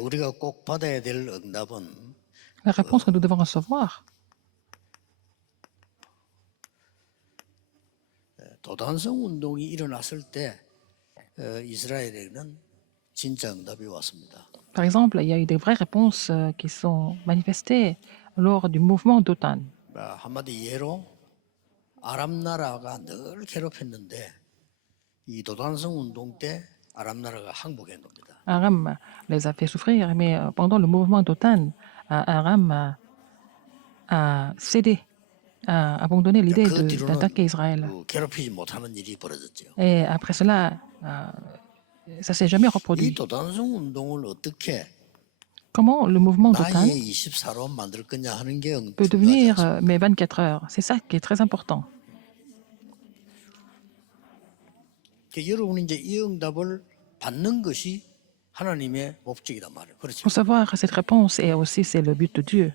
우리가 꼭 받아야 될 응답은 La réponse que nous devons recevoir, 도단성 운동이 일어났을 때 이스라엘에는 진짜 응답이 왔습니다. par exemple, il y a eu des vraies réponses qui sont manifestées lors du mouvement d'Otan. 한마디 예로 아람 나라가 늘 괴롭혔는데 이 도단성 운동 때 아람 나라가 항복한 겁니다. Aram les a fait souffrir, mais pendant le mouvement d'Otan, Aram a cédé, a abandonné l'idée 그 뒤로는 d'attaquer Israël. 괴롭히지 못하는 일이 벌어졌죠. Et après cela, ça s'est jamais 이 reproduit. 도단성 운동을 어떻게 Comment le mouvement d'Otan 나의 24로 만들 거냐 하는 게 peut 중요하지 devenir 않습니까? mes 24 heures? C'est ça qui est très important. 여러분이 이제 이 응답을 받는 것이 하나님의 목적이란 말이에요. 그렇죠? Recevoir cette réponse, et aussi c'est le but de Dieu,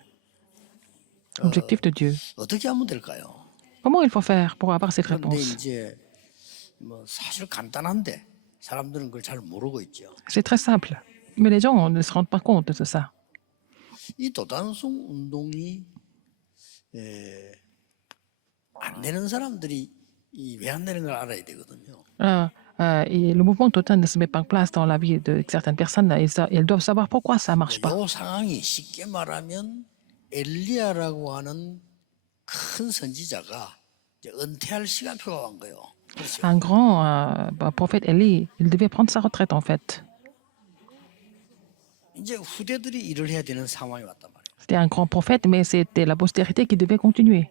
l'objectif de Dieu. 어떻게 하면 될까요? Comment il faut faire pour avoir cette 그런데 réponse? 이제 뭐 사실 간단한데 사람들은 그걸 잘 모르고 있죠. C'est très simple, mais les gens ne se rendent pas compte de ça. 이 도단성 운동이 안 되는 사람들이 왜 안 되는 걸 알아야 되거든요. Et le mouvement total ne se met pas en place dans la vie de certaines personnes. Elles doivent savoir pourquoi ça ne marche pas. 이 상황이 쉽게 말하면 엘리야라고 하는 큰 선지자가 이제 은퇴할 시간표가 온 거예요. 그렇죠? Un grand prophète Élie, il devait prendre sa retraite en fait. 이제 후대들이 일을 해야 되는 상황이 왔단 말이에요. C'était un grand prophète, mais c'était la postérité qui devait continuer.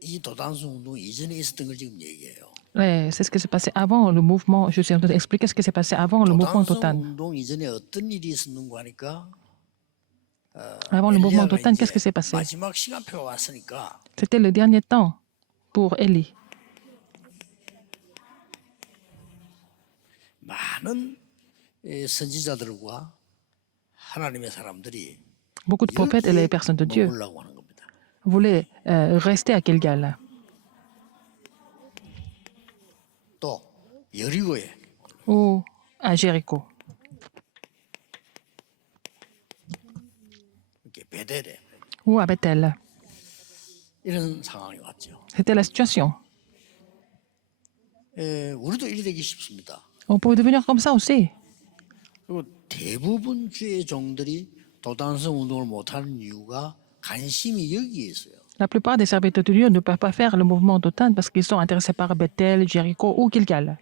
이 도단성 운동 이전에 있었던 걸 지금 얘기해요. Ouais, c'est ce qui s'est passé avant le mouvement. Je suis en train d'expliquer ce qui s'est passé avant le mouvement 도단성 total. 운동 이전에 어떤 일이 있었는가 하니까 Avant le mouvement 엘리야가 total, qu'est-ce qui 이제 s'est passé? 마지막 시간표가 왔으니까 C'était le dernier temps pour Élie. 많은 선지자들과 하나님의 사람들이 Beaucoup de prophètes et les personnes de Dieu 머물라고 하는 겁니다. voulaient rester à Gilgal. 또 여리고에 Ou à Jéricho, 이렇게 베델에 ou à Bethel. 이런 상황이 왔죠. C'était la situation. 우리도 이리 되기 쉽습니다. On pouvait devenir comme ça aussi. 그리고 대부분 주의 종들이 도단성 운동을 못하는 이유가 관심이 여기에 있어요. La plupart des serviteurs de Dieu ne peuvent pas faire le mouvement d'Otan parce qu'ils sont intéressés par Bethel, Jéricho ou Gilgal.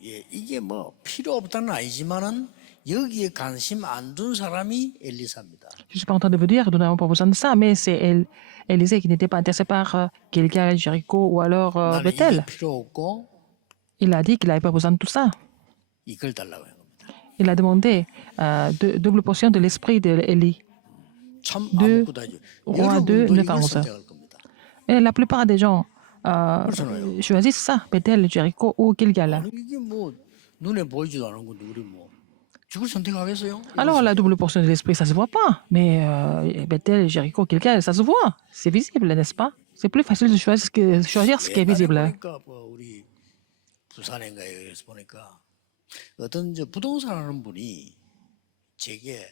이게 뭐 필요 없다는 아니지만은 여기에 관심 안 둔 사람이 엘리사입니다. Je ne suis pas en train de vous dire que nous n'avons pas besoin de ça, mais c'est Élisée qui n'était pas intéressé par Gilgal, Jéricho ou alors 나는 Bethel. 이게 필요 없고 Il a dit qu'il n'avait pas besoin de tout ça. 이걸 달라고 한 겁니다. Il a demandé double portion de l'esprit d'Élie. 참 Deux, 아무것도 아니죠. Roi 2, 여러분도 9 à 이걸 11. 선택할 겁니다. Et la plupart des gens 그렇잖아요. choisissent ça, Bethel, Jéricho ou Gilgal. 아니, 이게 뭐 눈에 보이지도 않은 건데 우리 뭐 죽을 선택하겠어요? Alors, la double portion de l'esprit, ça ne se voit pas. Mais Bethel, Jéricho, Gilgal, ça se voit. C'est visible, n'est-ce pas? C'est plus facile de choisir ce qui est visible. 보니까 뭐 우리 부산인가에 여기서 보니까 어떤 이제 부동산 하는 분이 제게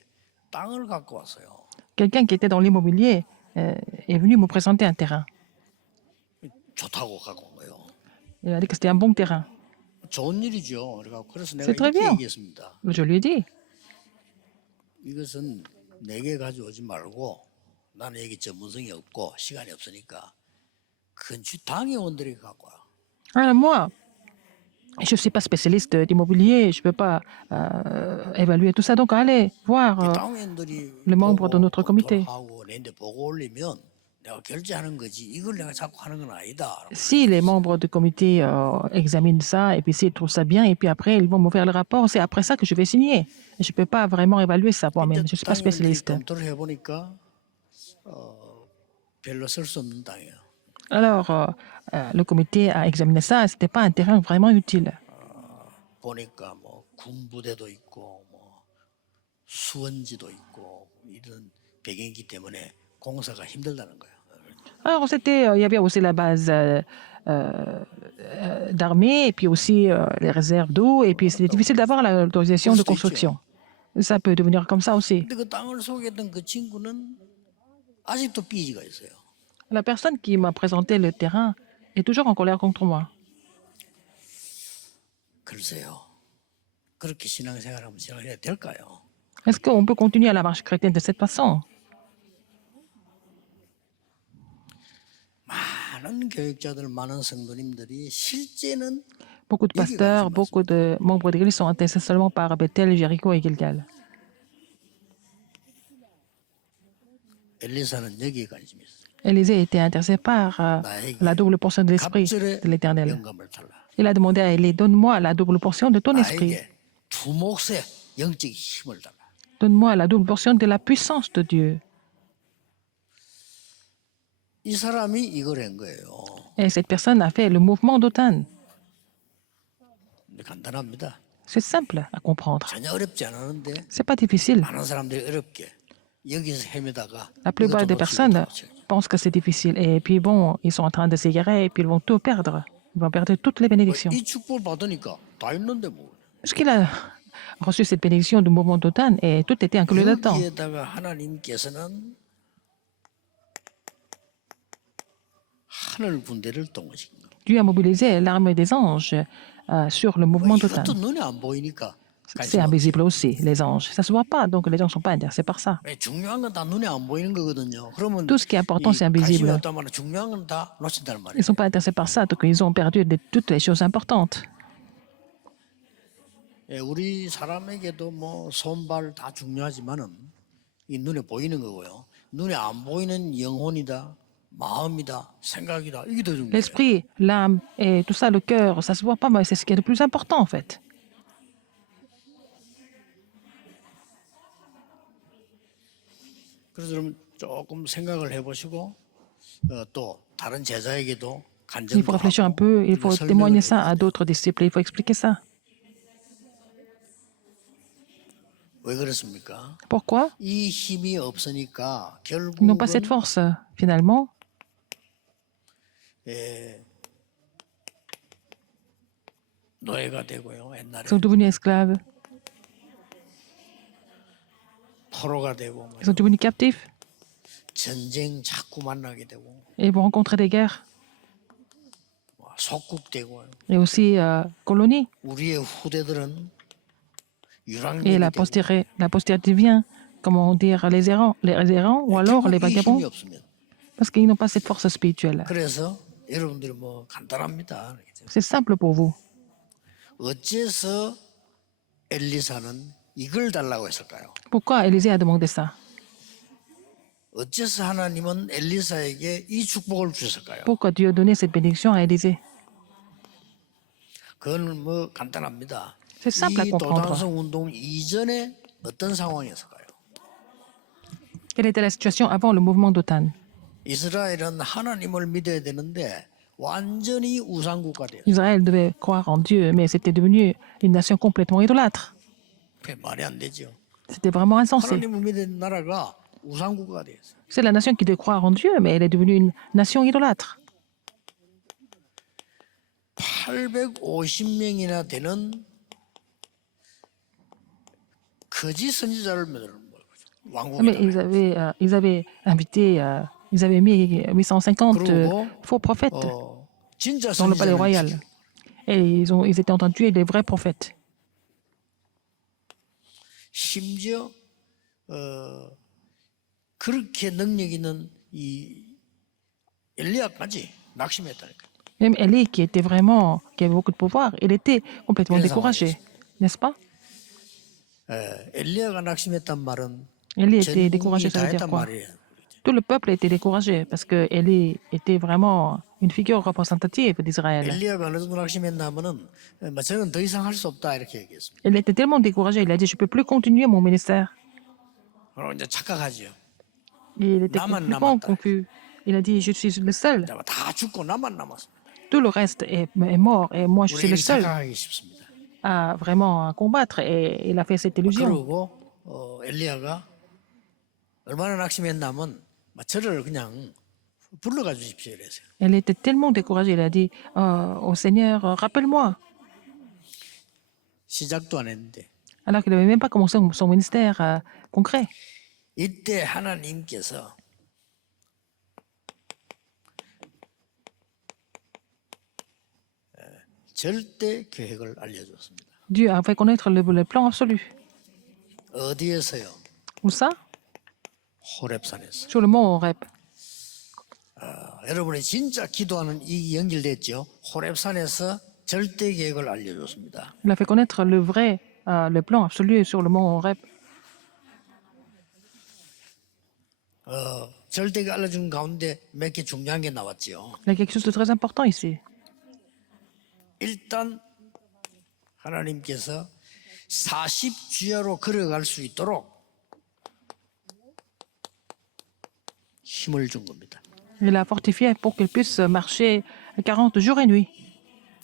땅을 갖고 왔어요. Quelqu'un qui était dans l'immobilier est venu me présenter un terrain. 좋다고 갖고 온 거예요. Il a dit que c'était un bon terrain. 좋은 일이죠. 그래서 내가 C'est très 이렇게 bien. 얘기했습니다. Je lui ai dit, 이것은 내게 가져오지 말고 나는 여기 전문성이 없고 시간이 없으니까 근처 당회원들이 갖고 와. alors moi, je ne suis pas spécialiste d'immobilier, je ne peux pas évaluer tout ça. Donc, allez voir 당회원들이 les membres de notre comité. 하고 내한테 보고 올리면 내가 결제하는 거지 이걸 내가 자꾸 하는 건 아니다. Si les membres du comité examinent ça et puis s'ils trouvent ça bien, et puis après ils vont me faire le rapport, c'est après ça que je vais signer. Je ne peux pas vraiment évaluer ça moi-même, je ne suis pas 당회원들이 spécialiste. 검토를 해보니까 별로 쓸 수 없는 땅이에요. Alors, le comité a examiné ça, ce n'était pas un terrain vraiment utile. 보니까 뭐 군부대도 있고 뭐 수원지도 있고 이런 배경이기 때문에 공사가 힘들다는 거예요. Alors, il y avait aussi la base d'armée et puis aussi les réserves d'eau. Et puis, c'était difficile d'avoir l'autorisation 그럴 de 수도 있죠. construction. Ça peut devenir comme ça aussi. 근데 그 땅을 소개했던 그 친구는 아직도 삐지가 있어요. La personne qui m'a présenté le terrain est toujours en colère contre moi. 글쎄요. 그렇게 신앙생활하면 신앙해야 될까요? Est-ce qu'on peut continuer à la marche chrétienne de cette façon? 많은 교육자들, 많은 성도님들이 실제는 Beaucoup de 여기 관심 pasteurs, beaucoup 많습니다. de membres d'église sont intéressés seulement par Bethel, Jéricho et Gilgal. 엘리사는 여기에 관심이 있어요. Élisée était intéressé par 나에게 la double portion de l'esprit 갑절의 de l'Éternel. 영감을 달라. Il a demandé à Élie, donne-moi la double portion de ton esprit. 나에게 두 몫의 영적 힘을 달라. Donne-moi la double portion de la puissance de Dieu. 이 사람이 이걸 한 거예요. Et cette personne a fait le mouvement d'Othan. 간단합니다. C'est simple à comprendre. 전혀 어렵지 않았는데 C'est pas difficile. 많은 사람들이 어렵게 여기서 헤매다가 La plupart des personnes pensent que c'est difficile. Et puis bon, ils sont en train de s'égarer et puis ils vont tout perdre. Ils vont perdre toutes les bénédictions. 이 축복을 받으니까 다 있는데 뭐. Parce qu'il a reçu cette bénédiction du mouvement d'Othan et tout était inclus là-dedans. 여기에다가 하나님께서는 하늘 군대를 동원시킨 거예요. Dieu a mobilisé l'armée des anges sur le mouvement d'Othan. 이것도 눈에 안 보이니까 C'est 관심 없지. invisible aussi, les anges. Ça ne se voit pas, donc les gens ne sont pas intéressés par ça. 중요한 건 다 눈에 안 보이는 거거든요. 그러면 Tout ce qui est important, c'est 관심이 invisible. 없단 말은 중요한 건 다 놓친단 Ils 말이에요. ne sont pas intéressés par ça, donc ils ont perdu toutes les choses importantes. 우리 사람에게도 뭐 손발 다 중요하지만은 이 눈에 보이는 거고요. 눈에 안 보이는 영혼이다, 마음이다, 생각이다. 이게 더 중요해요. L'esprit, l'âme et tout ça, le cœur, ça ne se voit pas, mais c'est ce qui est le plus important en fait. 그래서 여러분 조금 생각을 해보시고 또 다른 제자에게도 Il 간증도 faut réfléchir un 하고 peu, il 이걸 faut 설명을 témoigner 해야 ça à 돼요. d'autres disciples, il faut expliquer ça. 왜 그렇습니까? Pourquoi? 이 힘이 없으니까 Ils n'ont pas cette 결국은 force. Finalement, 노예가 되고요. 옛날에 ils sont devenus esclaves, 포로가 되고 뭐 ils sont devenus captifs 전쟁 자꾸 만나게 되고 et ils vont rencontrer des guerres 뭐 속국되고 et aussi colonies. 우리의 후대들은 Et 유랑민이 la 되고 postérité vient, comment dire, les errants ou alors les 결국 이 vagabonds, 힘이 없으면 parce qu'ils n'ont pas cette force spirituelle. 그래서 여러분들이 뭐 간단합니다. C'est simple pour vous. 어째서 엘리사는 이걸 달라고 했을까요? Pourquoi Élisée a demandé ça? 어째서 하나님은 엘리사에게 이 축복을 주셨을까요? Pourquoi Dieu a donné cette bénédiction à Élisée? 그건 뭐 간단합니다. C'est simple à 이 comprendre. 도단성 운동 이전에 어떤 상황이었을까요? Quelle était la situation avant le mouvement d'Othan? 이스라엘은 하나님을 믿어야 되는데 완전히 우상국가 돼요. Israël devait croire en Dieu, mais c'était devenu une nation complètement idolâtre. 그게 말이 안 되죠. C'était vraiment insensé. 하나님을 믿는 나라가 우상국가가 되었어요. C'est la nation qui devait croire en Dieu, mais elle est devenue une nation idolâtre. 850명이나 되는 거짓 선지자를 만드는 거예요. Mais 왕국에다가. ils avaient invité, ils avaient mis 850 그리고 faux prophètes 진짜 dans le palais 선지자를 royal. 지키고 Et ils étaient en train de tuer les vrais prophètes. 심지어 그렇게 능력 있는 이 엘리야까지 낙심했다니까. Même Élie, qui avait beaucoup de pouvoir, il était complètement Quels découragé, n'est-ce pas? 엘리야가 낙심했단 말은 Élie 전 était découragé, 국민이 ça 다 veut dire 했단 quoi? 말이에요. Tout le peuple était découragé parce que Élie était vraiment une figure représentative d'Israël. 엘리야가 어느 정도 낙심했나 하면은 저는 더 이상 할 수 없다 이렇게 얘기했습니다. Il était tellement découragé, il a dit, je ne peux plus continuer mon ministère. 그럼 이제 착각하죠. Et il était Naman complètement namata. confus. Il a dit, je suis le seul. 다 죽고 나만 남았습니다. Tout le reste est mort et moi, je suis le 우리에게 seul 착각하기 쉽습니다. à vraiment combattre. Et il a fait cette illusion. 그리고 엘리야가 얼마나 낙심했냐면 저를 그냥 불러가 주십시오. 이래서요. Elle était tellement découragée. Elle a dit au Seigneur, rappelle-moi. 시작도 안 했는데 Alors qu'il n'avait même pas commencé son ministère concret. 이때 하나님께서 절대 계획을 알려줬습니다. Dieu a fait connaître le plan absolu. 어디에서요? Où ça? 호렙산에서. Sur le mont Horeb. 여러분이 진짜 기도하는 이 연결됐죠. 호렙산에서 절대 계획을 알려줬습니다. Il a fait connaître le plan absolu sur le mont Horeb. 절대가 알려준 가운데 몇 개 중요한 게 나왔죠. Il y a quelque chose de très important ici. 일단 하나님께서 40주야로 걸어갈 수 있도록 힘을 준 겁니다. Il l'a fortifié pour qu'il puisse marcher 40 jours et nuits.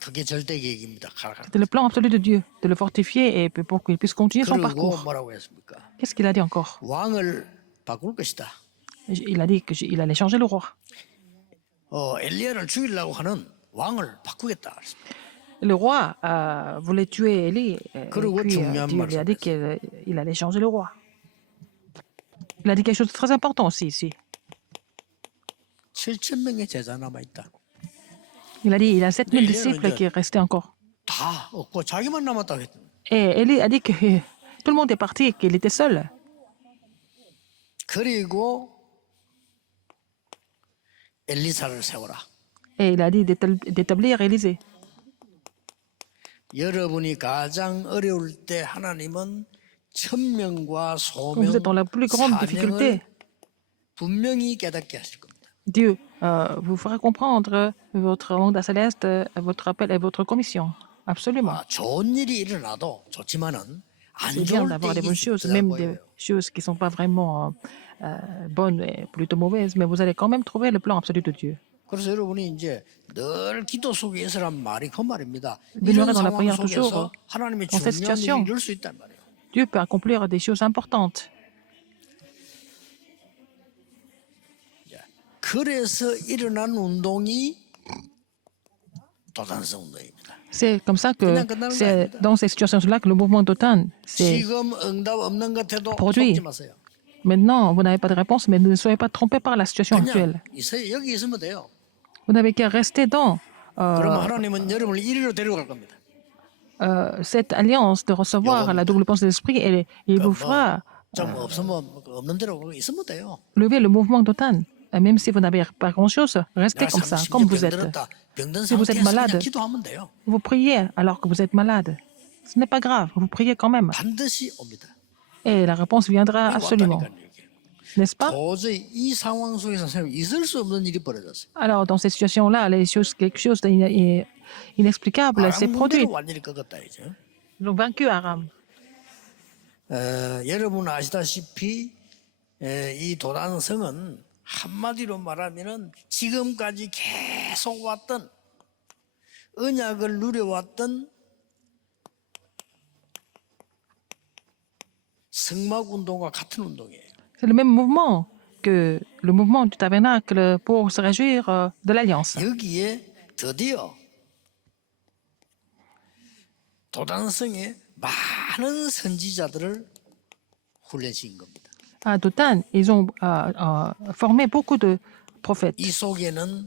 그게 절대 계획입니다. C'était le plan absolu de Dieu, de le fortifier et pour qu'il puisse continuer son 그리고 parcours. 뭐라고 했습니까? Qu'est-ce qu'il a dit encore? 왕을 바꿀 것이다. Il a dit qu'il allait changer le roi. 엘리야를 죽이려고 하는 왕을 바꾸겠다. 그랬습니다. Le roi voulait tuer Élie. Et 그리고 puis, 중요한 Dieu lui a dit 말씀을 qu'il allait changer le roi. Il a dit quelque chose de très important aussi ici. 7,000명의 제자 남아 있다. Il a dit il y a 7000 disciples qui restaient encore. 다 없고 자기만 남았다고 했더니 Et Élie a dit que tout le monde est parti et qu'il était seul. 그리고 엘리사를 세워라. Et il a dit d'établir Élysée. 여러분이 가장 어려울 때 하나님은 천명과 Quand vous êtes dans 소명, la plus grande 사명을 difficulté, 분명히 깨닫게 하실 겁니다. Dieu vous fera comprendre votre mandat céleste, votre appel et votre commission. Absolument. 좋은 일이 일어나도 좋지만은 안 C'est bien 좋을 d'avoir des 때 bonnes 이게 choses, 있다 même 보여요. des choses qui ne sont pas vraiment bonnes et plutôt mauvaises, mais vous allez quand même trouver le plan absolu de Dieu. 그래서 여러분이 이제 늘 기도 속에 있으란 말이 그 말입니다. Demeurer 이런 dans la 상황 prière 속에서 toujours, 하나님의 dans cette 중요한 situation. 일을 이룰 수 있단 말이에요. Dieu peut accomplir des choses importantes. 그래서 일어난 운동이 도단성 운동입니다. C'est comme ça que 그냥 끝나는 거 c'est 아닙니다. dans ces situations-là que le mouvement d'OTAN, c'est 지금 응답 없는 것 같아도 produit. 속지 마세요. maintenant, vous n'avez pas de réponse, mais ne soyez pas trompés par la situation 그냥 actuelle. 여기 있으면 돼요. Vous n'avez qu'à rester dans 그러면 하나님은 여러분을 이리로 데려갈 겁니다. cette alliance de recevoir la double pensée de l'esprit et il vous fera 좀 없으면 없는 대로 있으면 돼요. lever le mouvement d'OTAN. Même si vous n'avez pas grand-chose, restez 내가 comme ça, 30년 comme vous êtes. 병들었다. 병든 Si vous êtes 상태에서 malade, 그냥 기도하면 돼요. vous priez alors que vous êtes malade. Ce n'est pas grave, vous priez quand même. 반드시 옵니다. Et la réponse viendra absolument. 왔다니까요, 이게. N'est-ce pas? 도저히 이 상황 속에서 있을 수 없는 일이 벌어졌어요. Alors, dans cette situation-là, quelque chose d'inexplicable s'est 아람 produit. 군대를 완전히 꺾었다 이죠. Ils ont vaincu Aram. 여러분 아시다시피 이 도단성은 한마디로 말하면은 지금까지 계속 왔던 언약을 누려왔던 성막 운동과 같은 운동이에요. C'est le même mouvement que le mouvement du tabernacle pour se réjouir de l'alliance. 여기에 드디어 도단성에 많은 선지자들을 훈련시킨 겁니다. À Dothan, ils ont formé beaucoup de prophètes. 이 속에는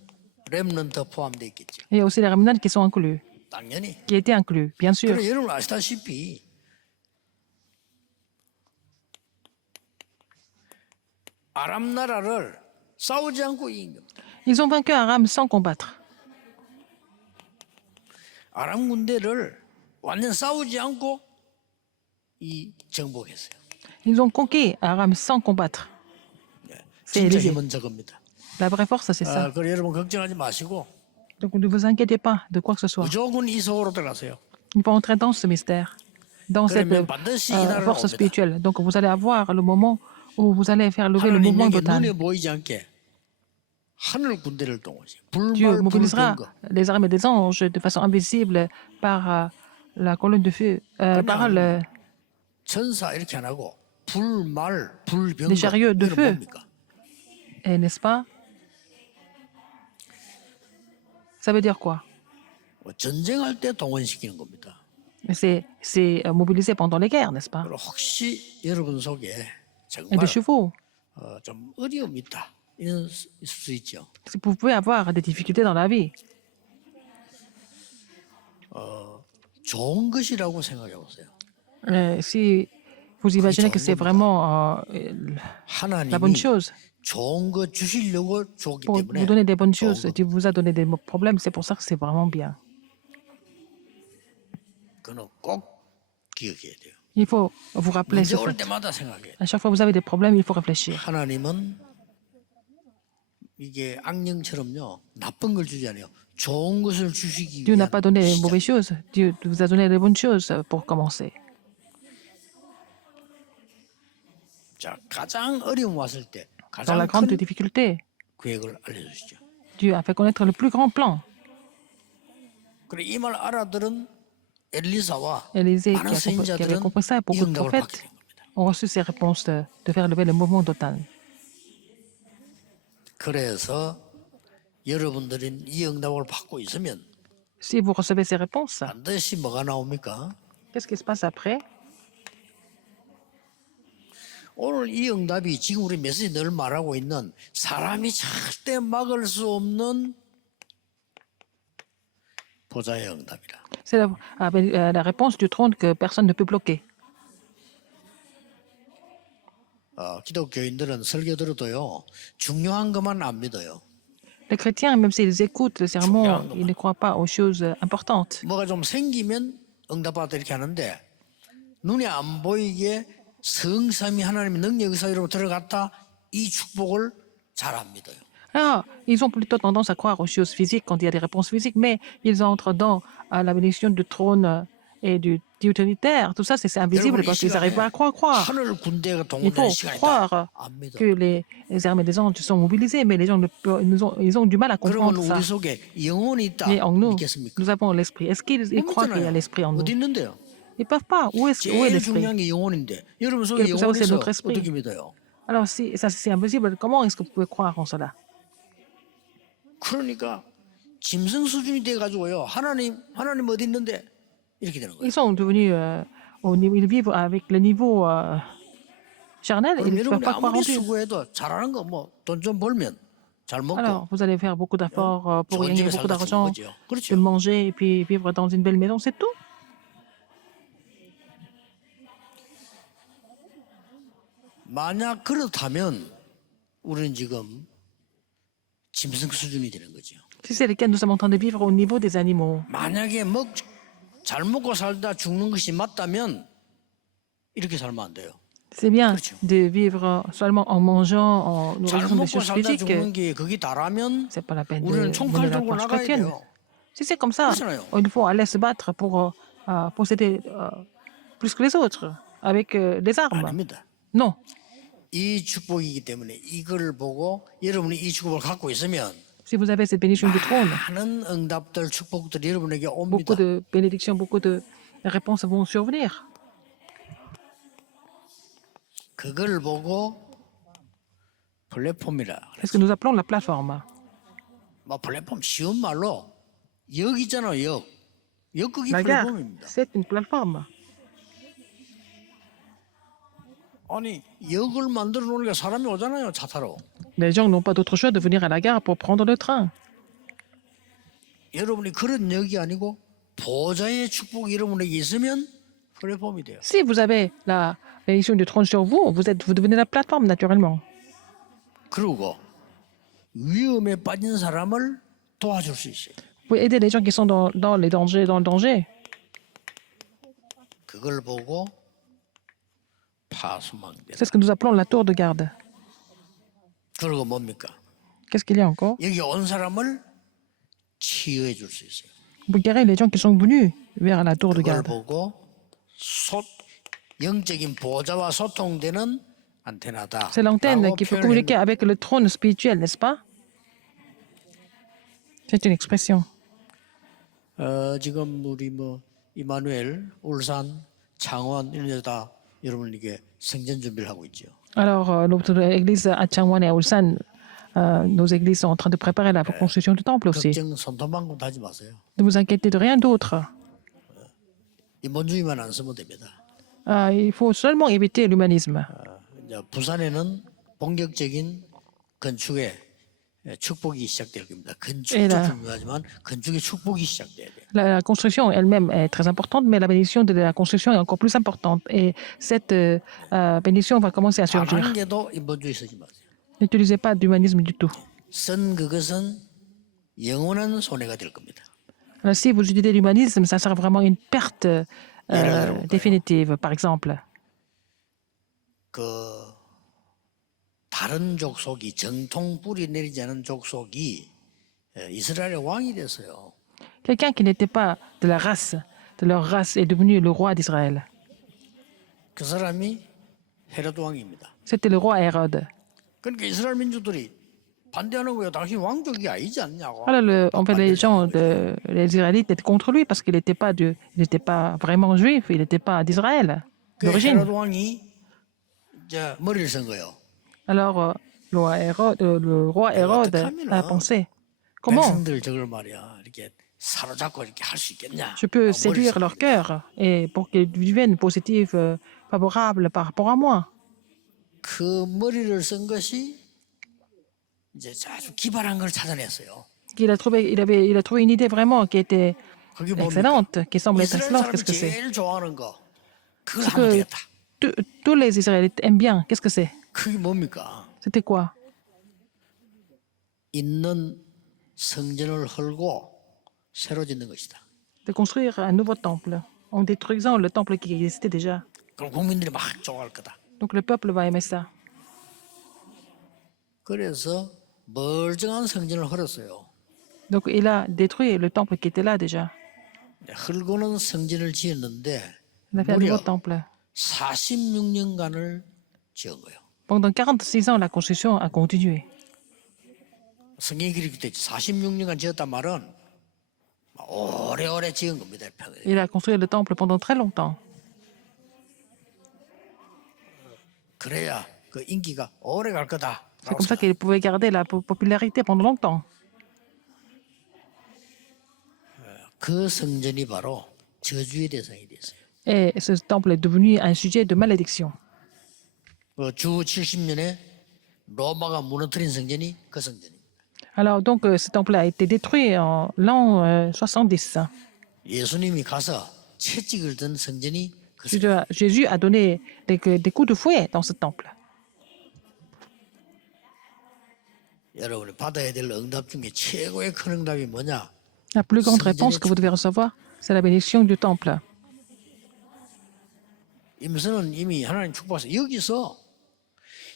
렘넌트 포함되어 있겠죠. Il y a aussi les remnants qui sont inclus, 당연히. qui étaient inclus, bien sûr. 그래 여러분 아시다시피 아람 나라를 싸우지 않고 이긴 겁니다. Ils ont vaincu Aram sans combattre. 아람 군대를 완전 싸우지 않고 정복했어요. Ils ont conquis Aram sans combattre. C'est 진짜 Élysée. 힘은 저겁니다. La vraie force, c'est ça. 그래 여러분 걱정하지 마시고 Donc ne vous inquiétez pas de quoi que ce soit. 무조건 이 속으로 들어가세요. Il faut entrer dans ce mystère, dans cette 그러면 반드시 이 나라를 force 옵니다. spirituelle. Donc vous allez avoir le moment où vous allez faire lever le mouvement 하나님에게 d'Otan. 눈에 보이지 않게 하늘 군대를 동원해요. Dieu 불말 mobilisera 불병거. les armées des anges de façon invisible par la colonne de feu, par 천사 이렇게 안 하고 불말 불병거 Les chariots de 이건 feu. 뭡니까? n'est-ce pas? Ça veut dire quoi? 전쟁할 때 동원시키는 겁니다. C'est mobilisé pendant les guerres, n'est-ce pas? 그리고 혹시 여러분 속에 Et 정말 de chevaux. 좀 어려움이 있다 이런 있을 수 있죠. Si vous pouvez avoir des difficultés dans la vie. 좋은 것이라고 생각해 보세요. Si vous imaginez que c'est vraiment la bonne 하나님이 chose 좋은 거 주시려고 줬기 pour 때문에 vous donner des bonnes 좋은 choses, 거. Dieu vous a donné des problèmes, c'est pour ça que c'est vraiment bien. 그는 꼭 기억해야 돼요. Il faut vous rappeler 문제 ce 올 fait. 때마다 생각해. À chaque fois que vous avez des problèmes, il faut réfléchir. 하나님은 이게 악령처럼요 나쁜 걸 주지 않아요. 좋은 것을 주시기 Dieu n'a 위한 pas donné les 시작. mauvaises choses. Dieu vous a donné les bonnes choses pour commencer. 자, 가장 어려움 왔을 때 Dans la 가장 grande 큰 difficulté, 계획을 알려주시죠. Dieu a fait connaître le plus grand plan. 그래 이 말 알아들은 엘리사와 Élisée, 많은 qui avait 선인자들은 compris ça, et 이 beaucoup de 응답을 받게 prophètes 된 겁니다. ont reçu ces réponses de faire lever le mouvement total. 그래서 여러분들이 이 응답을 받고 있으면 Si vous recevez ces réponses, 반드시 뭐가 나옵니까? qu'est-ce qui se passe après? 오늘 이 응답이 지금 우리 메시지 늘 말하고 있는 사람이 절대 막을 수 없는 보좌의 응답이라. C'est la réponse du trône que personne ne peut bloquer. 기독교인들은 설교 들어도요 중요한 것만 안 믿어요. Les chrétiens, même s'ils écoutent le sermon, ils ne croient pas aux choses importantes. 뭐가 좀 생기면 응답받다 이렇게 하는데 눈에 안 보이게 성삼위 하나님의 능력의 사이로 들어갔다 이 축복을 잘 안 믿어요. Alors, ils ont plutôt tendance à croire aux choses physiques quand il y a des réponses physiques, mais ils entrent dans la bénédiction du trône et du Dieu trinitaire. Tout ça, c'est invisible 여러분 이 parce qu'ils n'arrivent pas à 시간에 croire. 하늘 군대가 Il 동원되는 faut 시간이다. croire 안 믿어. que les armées des anges sont mobilisées, mais les gens ils ont du mal à 그러면 comprendre ça. 우리 속에 영혼이 있다 Mais en nous, 믿겠습니까? nous avons l'esprit. Est-ce qu'ils 못 croient qu'il y a 믿잖아요. l'esprit en nous? 어디 있는데요? Ils ne peuvent pas. Où est 제일 l'esprit? 중요한 게 영혼인데 여러분 속에 Et vous savez, 영혼이 c'est 있어 notre esprit. 어떻게 믿어요? Alors, si ça c'est invisible, comment est-ce que vous pouvez croire en cela? 그러니까 짐승 수준이 돼가지고요 하나님 어디 있는데 이렇게 되는 거예요. Ils sont devenus ils vivent avec le niveau charnel, ils 그럼 ne peuvent 여러분이 pas croire en 아무리 Dieu. 수고해도 잘하는 거 뭐 돈 좀 벌면 잘 먹고 Alors, vous allez faire beaucoup d'efforts pour 좋은 gagner 집에 beaucoup 살다 죽는 d'argent, 거죠. de 그렇죠. manger et puis vivre dans une belle maison, c'est tout. 만약 그렇다면 우리는 지금 짐승 수준이 되는 거죠. Si c'est le cas, nous sommes en train de vivre au niveau des animaux. 만약에 잘 먹고 살다 죽는 것이 맞다면 이렇게 살면 안 돼요. C'est bien 그렇죠. de vivre seulement en mangeant, en 잘 nourrissant des 먹고 choses 살다 physiques. 죽는 게 그게 다라면 C'est pas la peine de 우리는 mener 총칼 la 들고 marche 나가야 chrétienne. 돼요. Si c'est comme ça, 그렇잖아요. il faut aller se battre pour posséder plus que les autres, avec des armes. 아닙니다. Non. 이 축복이기 때문에 이걸 보고 여러분이 이 축복을 갖고 있으면 Si vous avez cette bénédiction du trône, 많은 응답들 축복들이 여러분에게 옵니다. beaucoup de bénédictions, beaucoup de réponses vont survenir. 그걸 보고 플랫폼이라 C'est ce que nous appelons la plateforme. 뭐 플랫폼 쉬운 말로 역 있잖아요. 역극이 La gare, 플랫폼입니다. c'est une plateforme. 아니 역을 만들어 놓으니까 사람이 오잖아요. 차 타러. Les gens n'ont pas d'autre choix de venir à la gare pour prendre le train. 여러분이 그런 역이 아니고 보좌의 축복이 여러분에게 있으면 플랫폼이 돼요. Si vous avez la bénédiction du trône sur vous, vous devenez la plateforme naturellement. 그리고 위험에 빠진 사람을 도와줄 수 있어요. Vous pouvez aider les gens qui sont dans les dangers, dans le danger. 그걸 보고 파수망대. C'est ce que nous appelons la tour de garde. 그리고 뭡니까? Qu'est-ce qu'il y a encore? 여기 온 사람을 치유해 줄 수 있어요. Vous guérissez les gens qui sont venus vers la tour de 그걸 garde. 보고 영적인 보좌와 소통되는 안테나다. C'est l'antenne qui peut communiquer avec le trône spirituel, n'est-ce pas? C'est une expression. 지금 우리 뭐 이마누엘, 울산, 창원 이런 데다 여러분에게 생전 준비를 하고 있죠. Alors, notre église à Changwon et à Ulsan nos églises sont en train de préparer la construction du temple aussi. 걱정 손톱만큼도 하지 마세요. Ne vous inquiétez de rien d'autre. 인본주의만 안 쓰면 됩니다. Il faut seulement éviter l'humanisme. 이제 부산에는 본격적인 건축에 축복이 시작될 겁니다. 건축도 là- 중요하지만 건축의 축복이 시작돼야 돼요. La construction elle-même est très importante, mais la bénédiction de la construction est encore plus importante. Et cette bénédiction va commencer à surgir. 다단계도 인본주의 쓰지 마세요. N'utilisez pas d'humanisme du tout. 쓴 그것은 영원한 손해가 될 겁니다. Alors, si vous utilisez l'humanisme, ça sera vraiment une perte définitive, par exemple. 그 다른 족속이 정통 뿌리 내리지 않은 족속이 이스라엘의 왕이 됐어요. Quelqu'un qui n'était pas de leur race est devenu le roi d'Israël. 그 사람이 헤롯 왕입니다. C'était le roi Hérode. 그러니까 이스라엘 민족들이 반대하는 거예요. 당신 왕족이 아니지 않냐고. Alors, en fait, les Israélites étaient contre lui parce qu'il n'était pas vraiment juif, il n'était pas d'Israël 그 d'origine. 헤롯 왕이 이제 머리를 쓴 거예요. Alors, le roi Hérode a pensé, comment 백성들 저걸 말이야 이렇게 사로잡고 이렇게 할 수 있겠냐? je peux séduire leur cœur et pour qu'ils deviennent positifs, favorables par rapport à moi. 그 머리를 쓴 것이 이제 아주 기발한 걸 찾아냈어요. Il a trouvé une idée vraiment qui était 그게 뭡니까? excellente, qui semble être 이스라엘 excellente. 사람이 Qu'est-ce que c'est? 제일 좋아하는 거 그걸 Ce 하면 que 되겠다. tous les Israélites aiment bien. Qu'est-ce que c'est? 그게 뭡니까? C'était quoi? 있는 성전을 헐고 새로 짓는 것이다. De construire un nouveau temple en détruisant le temple qui existait déjà. 그럼 국민들이 막 좋아할 거다. Donc le peuple va aimer ça. 그래서 멀쩡한 성전을 헐었어요. Donc il a détruit le temple qui était là déjà. 헐고는 성전을 지었는데 Il a fait un nouveau 무려 temple. 46년간을 지은 거예요. Pendant 46 ans, la construction a continué. 성경이 그렇게 됐지. 46년간 지었단 말은 오래오래 지은 겁니다. 평일. Il a construit le temple pendant très longtemps. 그래야 그 인기가 오래 갈 거다. C'est comme ça qu'il pouvait garder la popularité pendant longtemps. 그 성전이 바로 저주의 대상이 됐어요. Et ce temple est devenu un sujet de malédiction. 주 70년에 로마가 무너뜨린 성전이 그 성전입니다. Alors donc ce temple a été détruit en l'an 70. 예수님이 가서 채찍을 든 성전이 그 Jésus a donné des coups de fouet dans ce temple. 여러분이 받아야 될 응답 중에 최고의 큰 응답이 뭐냐? La plus grande réponse que vous devez recevoir, c'est la bénédiction du temple. 임선은 이미 하나님 축복해서 여기서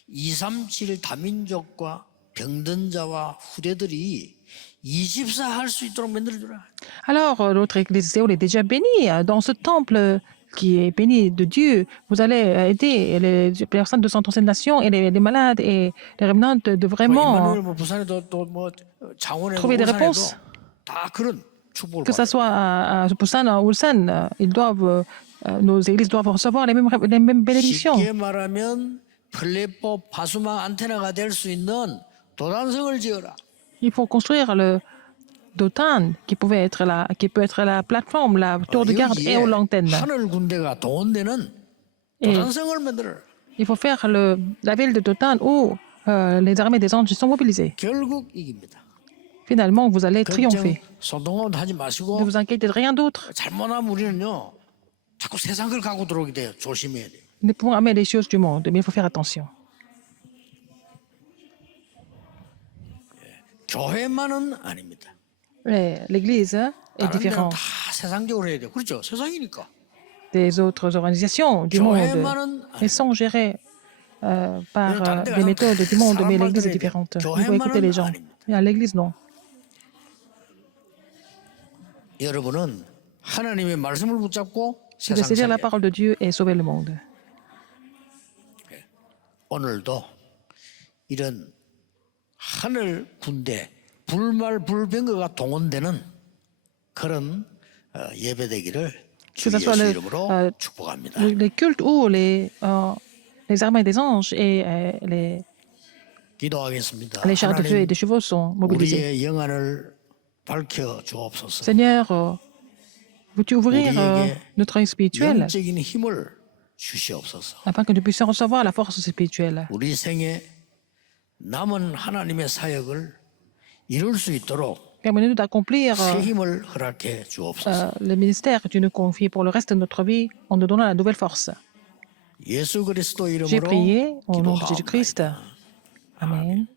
237 다민족과 병든 자와 후대들이 24 할 수 있도록 만들어주라. Alors, notre église Séoul est déjà bénie. Dans ce temple qui est béni de Dieu, vous allez aider les personnes de 137 nations et les malades et les revenants de vraiment 임마누엘 뭐 부산에도 또 뭐 창원에도 trouver des 울산에도 réponses. 다 그런 축복을 Que ce 받아요. soit à Busan ou Ulsan, nos églises doivent recevoir les mêmes bénédictions. 쉽게 말하면 플랫폼 파수망 안테나가 될 수 있는 도단성을 지어라. Il faut construire le Dotan qui peut être la plateforme, la tour de garde et l'antenne. 하늘 군대가 동원되는 Et 도단성을 만들어라. il faut faire la ville de Dotan où les armées des anges sont mobilisées. 결국 이깁니다. Finalement, vous allez 걱정 triompher. 소동도 하지 Ne 마시고 vous inquiétez de rien d'autre. 잘못하면 우리는요 자꾸 세상 걸 갖고 들어오게 돼요. 조심해야 돼요. Nous pouvons aimer les choses du monde, mais il faut faire attention. 교회만은 아닙니다. L'Église est 다른 데는 différente 다 세상적으로 해야 돼요. 그렇죠? 세상이니까. des autres organisations du monde. 교회만은 Elles sont gérées par des méthodes du monde, mais l'Église est différente. Il faut écouter les gens. Mais à l'Église, non. 여러분은 하나님의 말씀을 붙잡고 Tu dois 세상 saisir la 살게. parole de Dieu et sauver le monde. 오늘도 이런 하늘 군대 불말불병거가 동원되는 그런 예배되기를 주 Que ce soit 예수 이름으로 축복합니다. les cultes où les armées des anges et 기도하겠습니다. Les chars de feu et 하나님, des chevaux sont mobilisés. 우리의 영안을 밝혀 주옵소서. Seigneur, veux-tu ouvrir 우리에게 notre œil spirituel 영적인 힘을 주시옵소서. afin que nous puissions recevoir la force spirituelle? 우리 생에 남은 하나님의 사역을 이룰 수 있도록 Permets-nous d'accomplir 새 힘을 허락해 주옵소서. le ministère que tu nous confies pour le reste de notre vie en nous donnant la nouvelle force. 예수 그리스도 J'ai 이름으로 prié au nom de 기도하옵나이다. Jésus-Christ. Amen.